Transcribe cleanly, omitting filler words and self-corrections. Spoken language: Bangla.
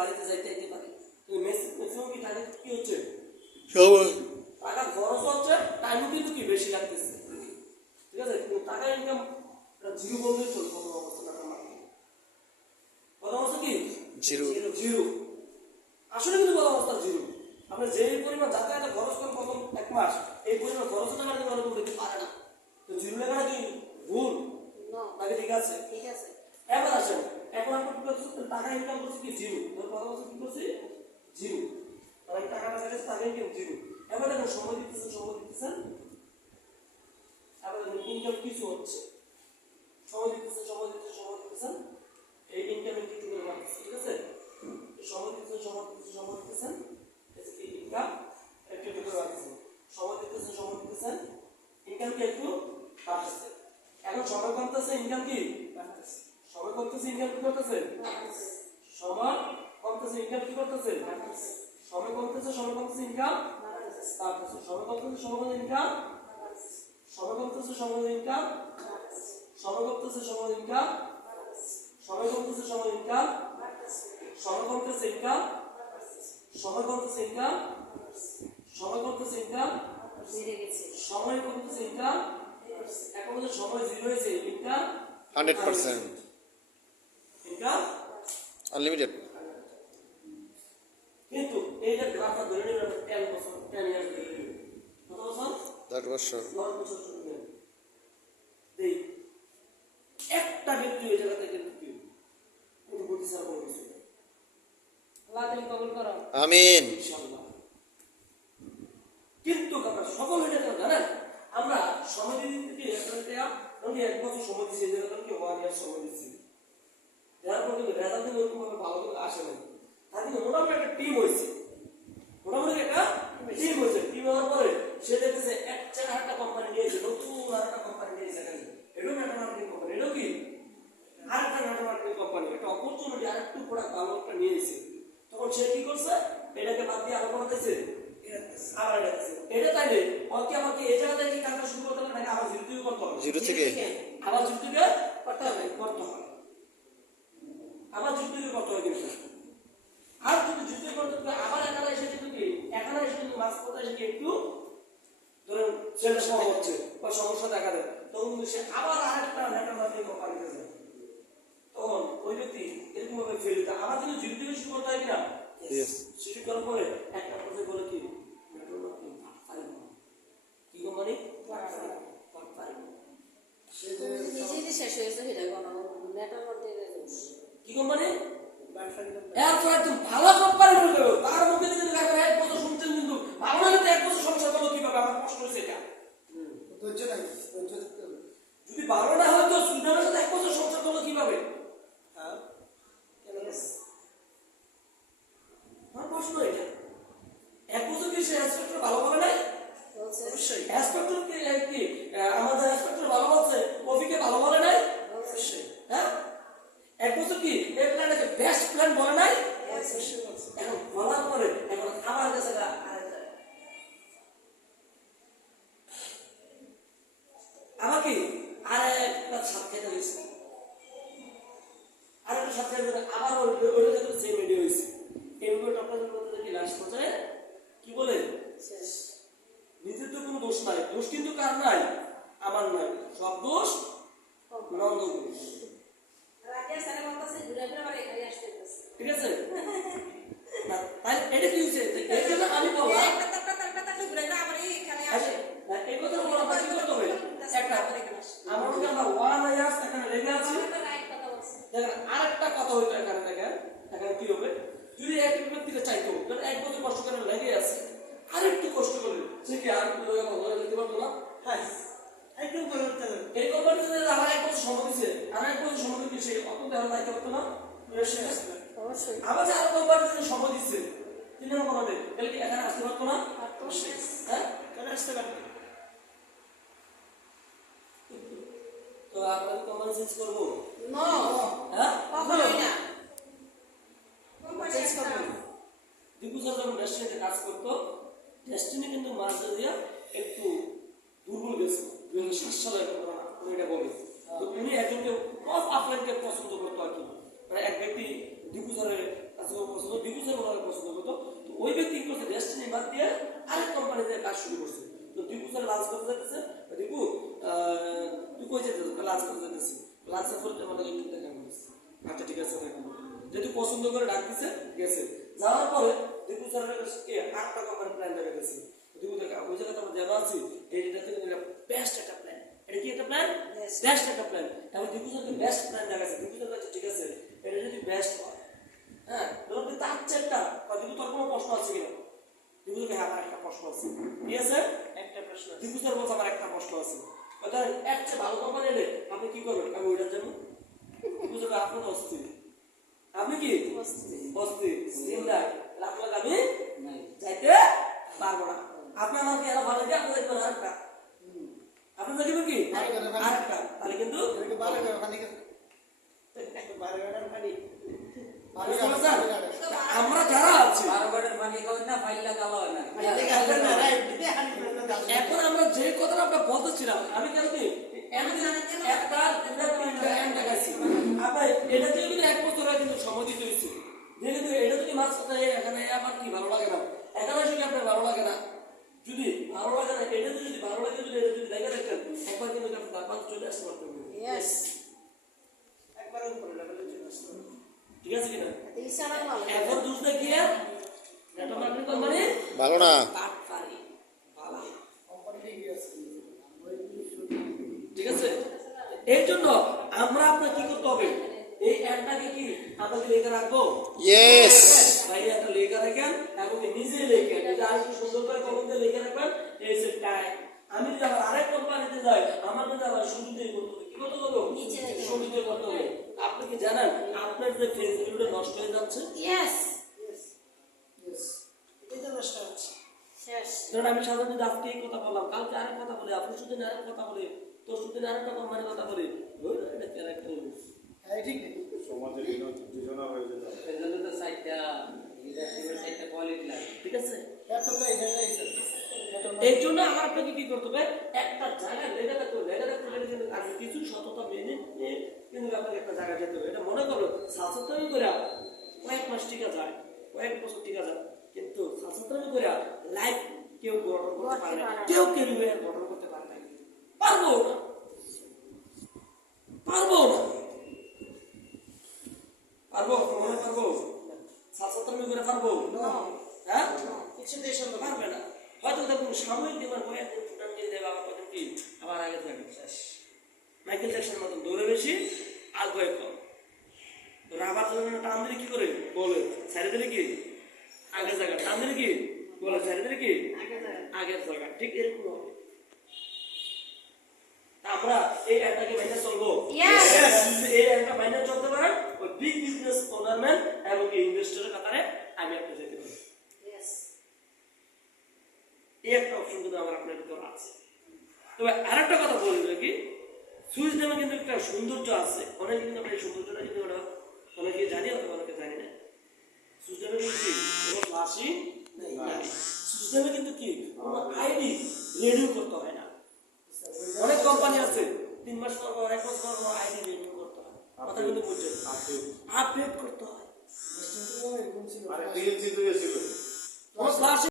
বাড়িতে যাইতে পারে, কিন্তু ম্যাক্সিমাম কি টাকা কি হচ্ছে, টাকা খরচ হচ্ছে, টাইমও কিন্তু কি বেশি লাগতেছে, ঠিক আছে? কিন্তু টাকা ইনকাম জিরো বললেই চলবে। প্রথম অবস্থা টাকা মার্কেট, প্রথম অবস্থা কি জিরো, জিরো আসলে কিন্তু প্রথম অবস্থা জিরো। আপনি যে পরিমাণ যাতায়াতে খরচ করেন প্রথম এক মাস, এই পরিমাণ খরচ টাকা কিন্তু অনেক দিতে পারে না। তো জিরো লেখাটা কি ভুল নাকি ঠিক আছে? ঠিক আছে। এবার আসেন, এখন আমরা কি করছি, টাকা ইনকাম করছি কি জিরো, প্রথম অবস্থা কি করছি জিরো, মানে টাকাটা কাছে টাকা ইনকাম জিরো। এবার দেখুন সময় দিতেছেন, এবার দেখুন ইনকাম কিছু হচ্ছে, সময় দিতেছেন, এই ইনকামের কিছু করে বাড়তেছে, ঠিক আছে? সময় দিতেছেন, এই ইনকাম একটু করে বাড়তেছে, সময় দিতেছেন, ইনকাম কি একটু বাড়তেছে। এখন সময় কমতেছে, ইনকাম কি বাড়তেছে, সময় কমতেছে, ইনকাম কি করতেছে, সময় কমতেছে, ইনকাম কি করতেছে, সময় কমতেছে, ইনকাম বাড়তেছে, সময় কমতেছে, ইনকাম, সময় কমতেছে, ইনকাম, সময় কমতেছে, ইনকাম, সময় কমতেছে, ইনকাম, সময় কমতেছে, ইনকাম, সময় কমতেছে, ইনকাম, সময় কমতেছে, ইনকাম, সময় কমতেছে, ইনকাম, এখন যে সময় জিরো হয়েছে, ইনকাম 100%, ইনকাম আনলিমিটেড। কিন্তু এই যে গ্রাফটা ধরে নিলাম 10 বছর, 10 ইয়ার্স ধরে নিলাম, কত বছর, 10 বছর, 10 বছর চলে গেল। দেই একটা ব্যক্তি এই জায়গা থেকে কিন্তু প্রতিষ্ঠা করে দিয়েছে, আল্লাহ তুমি কবুল করো, আমিন। ইনশাআল্লাহ। কিন্তু আমরা সফল হয়ে যেতে জানেন, আমরা সময় দিতে আমি 1 বছর সময় দিচ্ছি, এই জায়গাটা কি 1 ইয়ার সময় দিচ্ছি, যার পর কিন্তু রেজাল্ট কিন্তু ওরকম ভাবে ভালো করে আসে না। তার কিন্তু মোটামুটি একটা টিম হয়েছে, টিম হওয়ার পরে সে দেখতেছে একটা কোম্পানি নিয়েছে, নতুন আরেকটা কোম্পানি নিয়েছে, এটাও নেটওয়ার্কিং কোম্পানি, এটাও কি আরেকটা নেটওয়ার্কিং কোম্পানি, একটা অপরচুনিটি আরেকটু প্রোডাক্ট ভালো একটা নিয়েছে। তখন সে কি করছে, এটাকে বাদ দিয়ে আরো বানাতেছে, আবার এটা তাইলে আমাকে এই জায়গা থেকে কাজটা শুরু করতে হবে নাকি আবার জিরো থেকে করতে হবে, জিরো থেকে আবার জিরো থেকে করতে হয়, আবার জিরো থেকে করতে হয়। কিন্তু আর যদি যুদ্ধ করতে আবার এখানে এসে কিন্তু মাছ পথে এসে একটু ধরেন সেটা সময় হচ্ছে বা সমস্যা দেখা দেয়, তখন কিন্তু সে আবার আরেকটা নেটওয়ার্কিং কোম্পানিতে যায়, তখন ওই ব্যক্তি এরকম ভাবে ফেল দিতে আবার কিন্তু জিরো থেকে শুরু করতে হয় কিনা, শুরু করার পরে একটা পর্যায়ে বলে কি নেটওয়ার্কিং কি কোম্পানি শেষ হয়েছে, কি কোম্পানি, এরপর একদম ভালো কোম্পানি হয়ে গেল, তার মুখে থেকে দেখা 1 বছর শুনছেন, কিন্তু ভালো না, 1 বছর সংসার করলো কিভাবে, আমার কষ্ট হয়েছে এটা, যদি ভালো না হয় তো সুদানের সাথে 1 বছর সংসার করলো কিভাবে, আমার প্রশ্ন এটা। 1 বছর কি সে ইন্সপেক্টর ভালো বলে নাই, অবশ্যই ইন্সপেক্টর কি আমাদের ইন্সপেক্টর ভালো বলছে, কফিকে ভালো বলে নাই, অবশ্যই, হ্যাঁ 1 বছর কি এই প্ল্যানটাকে বেস্ট প্ল্যান বলে নাই, এখন বলার পরে এখন আমার কাছে আমাকে আরেকটা সাথে হয়েছে, আরেকটা সাথে আবার ওইটা যখন সেম ভিডিও হয়েছে, এই ভিডিওটা আপনাদের মধ্যে কি লাস্ট পর্যায়ে কি বলে নিজের তো কোনো দোষ নাই, দোষ কিন্তু কার নাই, আমার নাই, সব দোষ নন্দ ঘোষ, ঠিক আছে? তাই এটা কি হয়েছে, এই জন্য আমি বললাম এই কথা বলা কি করতে হবে, একটা আমার মধ্যে আমরা 1 ইয়ার্স এখানে লেগে আছি, দেখেন আরেকটা কথা হইতো এখানে, দেখেন এখানে কি হবে, যদি এক ব্যক্তিকে চাইতো 1 বছর কষ্ট করে লেগে আছে, আরেকটু কষ্ট করলে সে কি আর একটু লিখতে পারতো না, হ্যাঁ একটু করে এই কোম্পানি যদি আমার 1 বছর সময় দিচ্ছে, আর 1 বছর সময় দিচ্ছে, সে অত দেওয়া দায়িত্ব করতো না, অবশ্যই। আবার যে আরো কোম্পানি যদি সময় দিচ্ছে 3 নম্বর হবে, তাহলে কি এখানে আসতে পারতো না, অবশ্যই, হ্যাঁ এখানে আসতে পারতো। তো আমরা কোম্পানি চেঞ্জ করবো না, হ্যাঁ কখনোই না, কোম্পানি চেঞ্জ করব। দীপু স্যার যখন ডেস্টিনিতে কাজ করতো, ডেস্টিনি কিন্তু মাঝ দিয়ে একটু দুর্বল গেছে 2007 সালের ঘটনা, উনি এটা বলে। তো উনি একজনকে অফলাইনকে পছন্দ করতো আর কি, মানে এক ব্যক্তি দীপু স্যারের কাছে পছন্দ ওনারা পছন্দ করতো। তো ওই ব্যক্তি কি করছে, ডেস্টিনি বাদ দিয়ে আরেক কোম্পানিতে কাজ শুরু করছে। তো দীপু স্যার লাঞ্চ করতে যেতেছে, দীপু তুই কই যেতে লাঞ্চ করতে যেতেছি, লাঞ্চের পরে আমাদের একটু দেখা করছি। আচ্ছা ঠিক আছে, যেহেতু পছন্দ করে ডাক দিছে গেছে। যাওয়ার পরে দীপু স্যারের কাছে 8টা কোম্পানির প্ল্যান দেখা গেছে। দীপু স্যার ওই জায়গাতে আমরা যারা আছি এইটা থেকে বেস্ট একটা প্ল্যান, এটা কি একটা প্ল্যান, বেস্ট একটা প্ল্যান। এবার দীপু স্যারকে বেস্ট প্ল্যান দেখা গেছে। দীপু স্যার কাছে ঠিক আছে, এটা যদি বেস্ট হয়, হ্যাঁ তাহলে তার চেষ্টা দীপু তোর কোনো প্রশ্ন আছে কিনা, দীপু স্যারকে হ্যাঁ আমার একটা প্রশ্ন আছে, ঠিক আছে একটা প্রশ্ন। দীপু স্যার বলছে আমার একটা প্রশ্ন আছে, এর চেয়ে ভালো কোম্পানি এলে আপনি কি করবেন, আমি ওইটার জন্য দীপু স্যার আপনার অস্থির, আপনি কি অস্থির চিন্তা আপনার আমি যাইতে পারবো না। আপনি আমাকে এরা ভালো দিয়ে আপনি দেখবেন আরেকটা, আপনি দেখবেন কি আরেকটা, তাহলে কিন্তু আমরা যারা আছি এখন আমরা যে কথাটা আমরা বলতেছিলাম, আমি কেন কি একটা দেখাচ্ছি আপনার এটা দিয়ে কিন্তু 1 বছর কিন্তু সময় দিতে হয়েছে, যেহেতু এটা যদি মাছ এখানে আমার কি ভালো লাগে না, এখানে শুনে আপনার ভালো লাগে না, যদি ভালো লাগে না এটা যদি ভালো লাগে, যদি এটা যদি লেগে দেখেন একবার কিন্তু আপনি তারপর চলে আসতে পারবেন। একবার উপরে লেভেলে চলে আসতে পারবেন, ঠিক আছে কিনা? এখন দুসরা কি আর এটা মার্কেটিং কোম্পানি ভালো না, কাট পারি ভালো কোম্পানি কি আছে, ঠিক আছে? এই জন্য আমরা আপনাকে কি করতে হবে, এই অ্যাডটাকে কি আমরা লেখা রাখবো, ইয়েস ভাই একটা লেখা রাখেন এবং নিজে লেখেন, এটা আরেকটু সুন্দর করে কলম দিয়ে লেখা রাখবেন। এই যে টাইম আমি যদি আবার আরেক কোম্পানিতে যাই, আমার কিন্তু আবার শুরুতেই করতে হবে, কি করতে হবে, শুরুতে করতে হবে। আপনি কি জানেন আপনার যে ফেসবুকটা নষ্ট হয়ে যাচ্ছে, এটা নষ্ট হচ্ছে শেষ। কারণ আমি সাধারণত আজকে এই কথা বললাম, কালকে আরেক কথা বলি, আপনি শুধু আরেক কথা বলি, তোর শুধু আরেকটা কোম্পানির কথা বলি, এটা ক্যারেক্টার ঠিক নেই সমাজে দুজনা হয়ে যেত, এজন্য তো সাইডটা লিডারশিপের সাইডটা কোয়ালিটি লাগে, ঠিক আছে? এই জন্য আমার আপনাকে কি করতে হবে, একটা জায়গায় লেগে থাকতে হবে, লেগে থাকতে গেলে কিন্তু আর কিছু সততা মেনে নিয়ে কিন্তু আপনাকে একটা জায়গায় যেতে হবে। এটা মনে করো সাতটামি করে কয়েক মাস টিকা যায়, কয়েক বছর টিকা যায়, কিন্তু সাতটামি করে লাইফ কেউ গঠন করতে পারে না, কেউ ক্যারিয়ার গঠন করতে পারে না, পারবো না, পারবো না, পারবো মনে পারবো সাতটামি করে পারবো, হ্যাঁ কিছু দেশ পারবে না, হয়তো দেখুন সাময়িক দেবার কয়েক ফুটান দিয়ে দেবে, আবার কত কি আবার আগে থাকে শেষ। মাইকেল জ্যাকসনের মতন দৌড়ে বেশি আর কয়েক কম, রাবার টান দিলে কি করে বলে ছেড়ে দিলে কি আগের জায়গা, টান দিলে কি বলে ছেড়ে দিলে কি আগের জায়গা, ঠিক এরকম হবে। আমরা এই অ্যাডটাকে বাইরে চলবো, এই অ্যাডটা বাইরে চলতে পারেন ওই বিগ বিজনেস ওনারম্যান এবং ইনভেস্টরের কাতারে আমি একটা যেতে পারি, এই একটা অপশন কিন্তু আমার আপনার ভিতরে আছে। তবে আরেকটা কথা বলি কি, সুইস নামে কিন্তু একটা সৌন্দর্য আছে, অনেকে কিন্তু আমরা এই সৌন্দর্যটা কিন্তু অনেকে জানি অথবা অনেকে জানি না। সুইস নামে কিন্তু কি কোনো ফ্লাশিং নাই, সুইস নামে কিন্তু কি কোনো আইডি রিনিউ করতে হয় না। অনেক কোম্পানি আছে 3 মাস পর 1 বছর পর আইডি রিনিউ করতে হয়, কথা কিন্তু বুঝছেন, আপডেট করতে হয়, আরে টিএনসি তো ছিল কোনো ফ্লাশিং